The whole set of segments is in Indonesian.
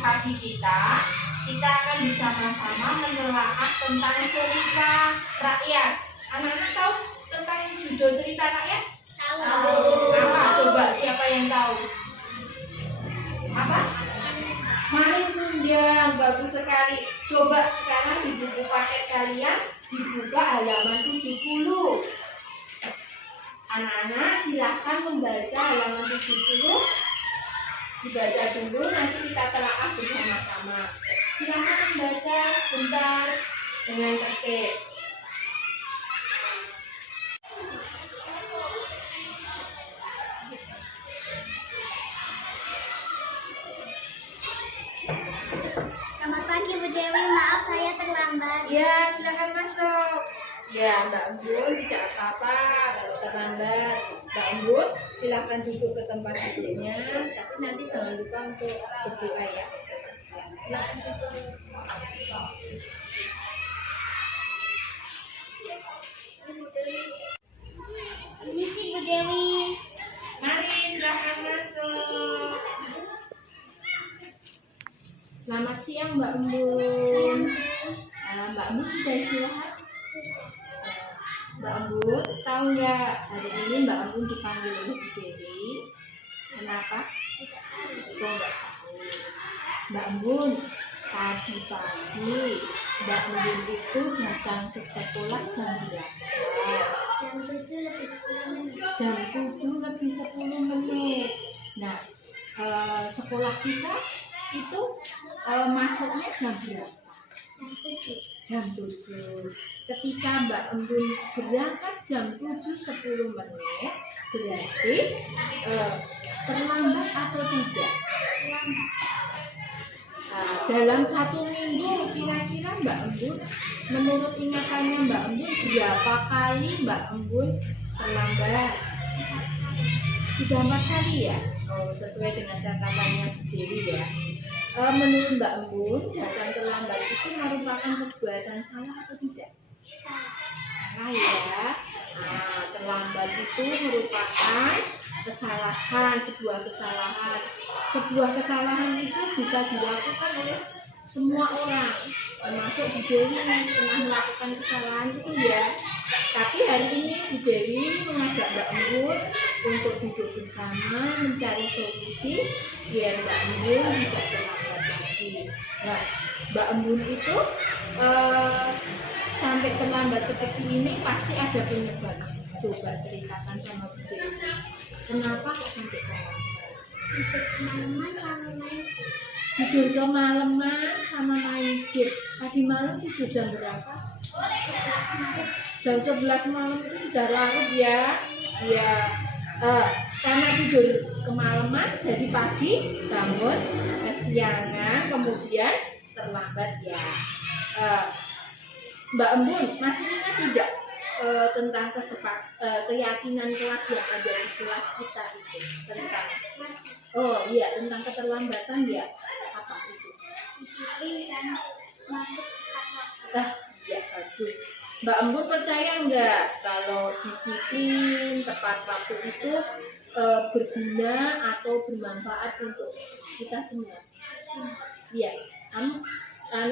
pagi kita akan bersama-sama menelaah tentang cerita rakyat. Anak-anak tahu tentang judul cerita rakyat? Tahu. Apa? Coba siapa yang tahu? Apa? Main Kundang, bagus sekali. Coba sekarang di buku paket kalian dibuka halaman 70. Anak-anak silahkan membaca halaman 70. Dibaca dulu, nanti kita telaah bersama-sama. Silahkan membaca sebentar dengan tertib. Selamat pagi Bu Dewi, maaf saya terlambat. Ya, silahkan masuk. Ya, Mbak Embun tidak apa-apa kalau terlambat. Mbak Embun silahkan duduk ke tempat duduknya, tapi nanti jangan lupa untuk berdoa ya. Silahkan duduk. Ini sih Bu Dewi. Mari silahkan masuk. Selamat siang Mbak Embun. Mbak Embun sudah istirahat? Mbak Embun, tahu nggak hari ini Mbak Embun dipanggil oleh Bu Dewi? Kenapa? Kok nggak tahu? Mbak Embun, tadi pagi Mbak Embun itu datang ke sekolah jam berapa? Jam 7 lebih 10 menit. Jam 7 lebih 10 menit. Nah, sekolah kita itu masuknya jam berapa? Jam 7. Jam 7. Ketika Mbak Embun berangkat jam 7.10 menit, berarti terlambat atau tidak? Terlambat. Nah, dalam 1 minggu kira-kira Mbak Embun, menurut ingatannya Mbak Embun, berapa kali Mbak Embun terlambat? Sudah 4 kali ya? Oh, sesuai dengan catatannya Bu Dewi ya. Menurut Mbak Embun, datang terlambat itu merupakan perbuatan salah atau tidak? Salah ya. Nah, terlambat itu merupakan kesalahan, sebuah kesalahan. Sebuah kesalahan itu bisa dilakukan oleh semua orang, termasuk Bu Dewi pernah melakukan kesalahan itu ya. Tapi hari ini Bu Dewi mengajak Mbak Embun untuk duduk bersama mencari solusi biar Mbak Embun tidak terlambat lagi. Nah, Mbak Embun itu sampai terlambat seperti ini pasti ada penyebab. Coba ceritakan sama Bu Dewi. Kenapa kok sampai terlambat? Untuk kemalaman sama main. Tidur kemalaman sama main game. Tadi malam tidur jam berapa? 11 malam. Jam 11 malam itu sudah larut ya. Ya, karena tidur kemalaman jadi pagi bangun kesiangan kemudian terlambat ya. Mbak Embun masih ingat tidak tentang keyakinan kelas yang ada di kelas kita itu tentang tentang keterlambatan ya, apa itu? Disiplin dan masuk akal. Ya bagus. Mbak Embun percaya nggak kalau disiplin tepat waktu itu berguna atau bermanfaat untuk kita semua? Iya, kamu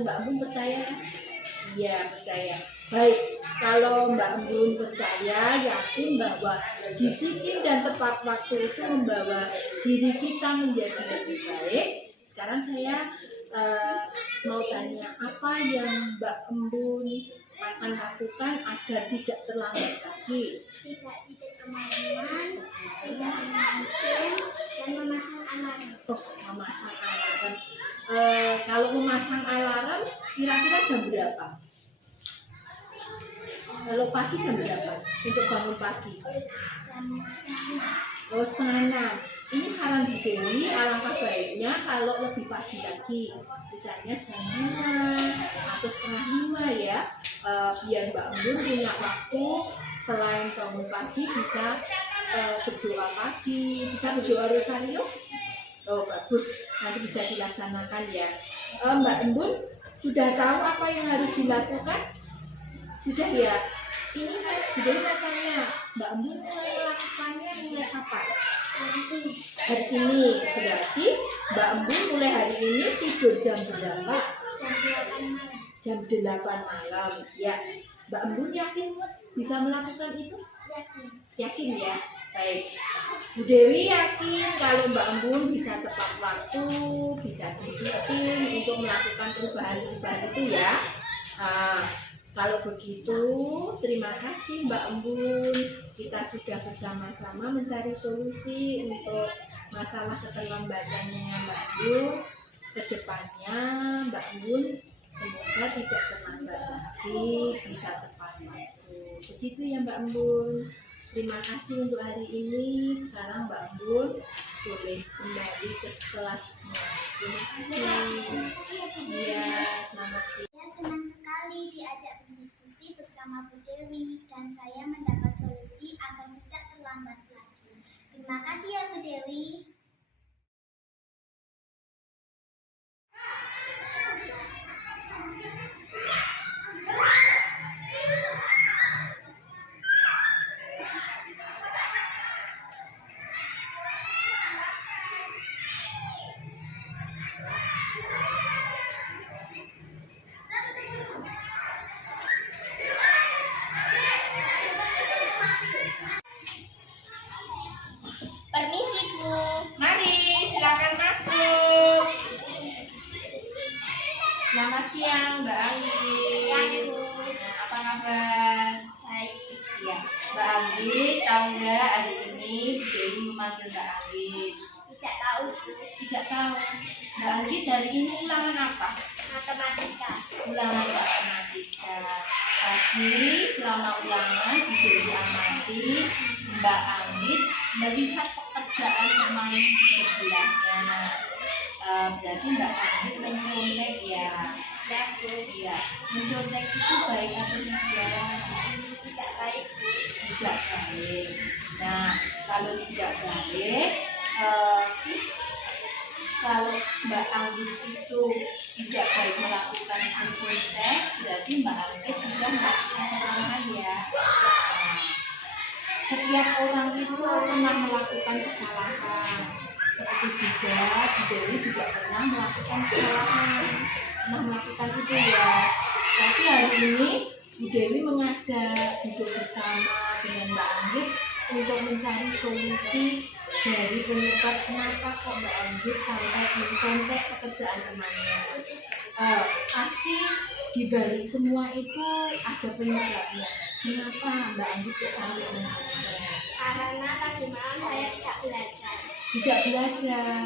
Mbak Embun percaya kan? Iya percaya. Baik, kalau Mbak Embun percaya, yakin bahwa disiplin dan tepat waktu itu membawa diri kita menjadi lebih baik. Sekarang saya mau tanya, apa yang Mbak Embun akan lakukan agar tidak terlambat lagi? Tidak tidur kemalaman, tidak main game, dan memasang alarm. Oh, memasang alarm. Kalau memasang alarm, kira-kira jam berapa? Kalau pagi jam berapa untuk bangun pagi? Jam 9. Oh, 5:30. Ini saran Bu Dewi, alangkah baiknya kalau lebih pagi lagi, misalnya jam 5 atau 4:30 ya, biar Mbak Embun punya waktu selain bangun pagi bisa berdoa pagi, bisa berdoa rosario. Oh bagus, nanti bisa dilaksanakan ya. Mbak Embun sudah tahu apa yang harus dilakukan? Sudah ya. Ini kan sudah katanya Mbak Embun mulai melakukannya mulai kapan? Hari ini. Berarti Mbak Embun mulai hari ini tidur jam berapa? Jam 8 malam. Jam 8 malam. Ya, Mbak Embun yakin bisa melakukan itu? Yakin. Yakin ya? Baik. Bu Dewi yakin kalau Mbak Embun bisa tepat waktu, bisa disiplin untuk melakukan perubahan-perubahan itu ya. Kalau begitu, terima kasih Mbak Embun. Kita sudah bersama-sama mencari solusi untuk masalah keterlambatannya Mbak Embun. Kedepannya Mbak Embun semoga tidak terlambat lagi, bisa tepat waktu. Begitu ya Mbak Embun. Terima kasih untuk hari ini. Sekarang Mbak Embun boleh kembali ke kelasnya. Terima kasih. Iya, selamat siang. Saya senang sekali diajak berdiskusi bersama Bu Dewi dan saya mendapat solusi agar tidak terlambat lagi. Terima kasih ya Bu Dewi. Permisi Bu. Mari, silakan masuk. Selamat siang, Mbak Anggit. Siang, Bu. Apa kabar? Baik. Ya, Mbak Anggit, tahu nggak hari ini Bu Dewi memanggil Mbak Anggit? Tidak tahu Bu. Tidak tahu. Mbak Anggit hari ini ulangan apa? Matematika. Ulangan matematika. Tadi selama ulangan Bu Dewi amati Mbak Anggit melihat pekerjaan teman di sebelahnya. Berarti Mbak Anggit mencontek ya. Ya Bu. Iya, mencontek itu baik atau tidak? Tidak baik Bu. Tidak baik. Nah, kalau tidak baik, kalau Mbak Anggit itu tidak baik melakukan mencontek, berarti Mbak Anggit sudah melakukan kesalahan ya. Nah, setiap orang itu pernah melakukan kesalahan. Seperti juga Bu Dewi juga pernah melakukan kesalahan, pernah melakukan itu ya. Tapi hari ini Bu Dewi mengajak duduk bersama dengan Mbak Anggit untuk mencari solusi dari penyebab kenapa kok Mbak Anggit sampai mencontek pekerjaan temannya. Pasti di balik semua itu ada penyebabnya. Kenapa Mbak Anggit kok sampai mencontek? Karena tadi malam saya tidak belajar. Tidak belajar.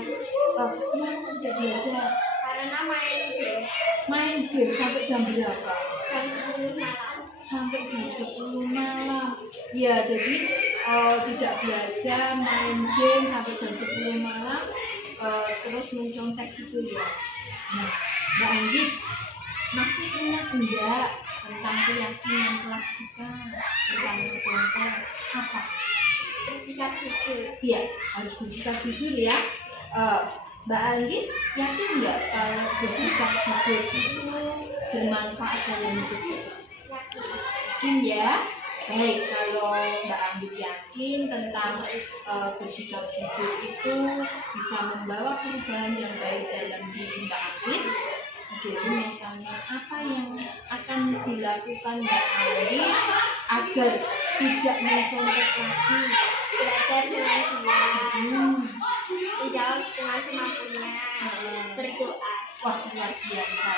Kenapa tidak belajar? Karena main game Main game sampai jam berapa? jam 10 malam. Sampai jam 10 malam. Ya, jadi tidak belajar, main game sampai jam 10 malam, terus mencontek gitu ya. Nah, Mbak Anggit masih ingat enggak tentang keyakinan kelas kita tentang mencontek apa? Bersikap jujur. Iya, harus bersikap jujur ya. Mbak Anggit yakin nggak kalau bersikap jujur itu bermanfaat dalam hidup kita? Yakin ya? Baik, kalau Mbak Anggit yakin tentang bersikap jujur itu bisa membawa perubahan yang baik dalam diri Mbak Anggit, jadi misalnya apa yang akan dilakukan Mbak Anggit agar tidak mencontek lagi? Belajar dengan giat. Menjawab dengan semampunya. Berdoa. Wah, luar biasa.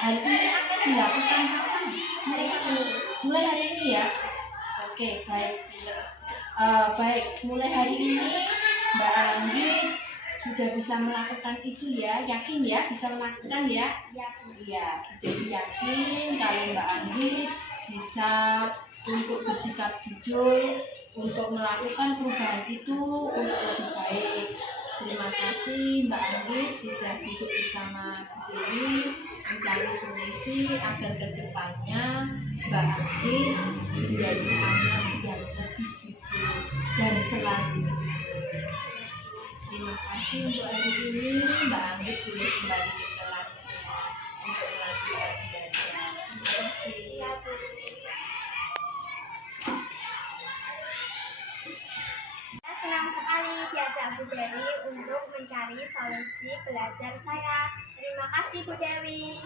Hari ini akan dilakukan kapan? Hari ini. Mulai hari ini ya. Oke, baik. Baik, mulai hari ini Mbak Anggit sudah bisa melakukan itu ya. Yakin ya bisa melakukan ya? Iya, jadi yakin kalau Mbak Anggit bisa untuk bersikap jujur, untuk melakukan perubahan itu untuk lebih baik. Terima kasih Mbak Anggit sudah duduk bersama Bu Dewi mencari solusi agar kedepannya Mbak Anggit menjadi anak yang lebih jujur dan selalu. Terima kasih untuk hari ini. Mbak Anggit boleh kembali ke kelasnya untuk melanjutkan belajar. Terima kasih. Saya senang sekali diajak Bu Dewi untuk mencari solusi belajar saya. Terima kasih Bu Dewi.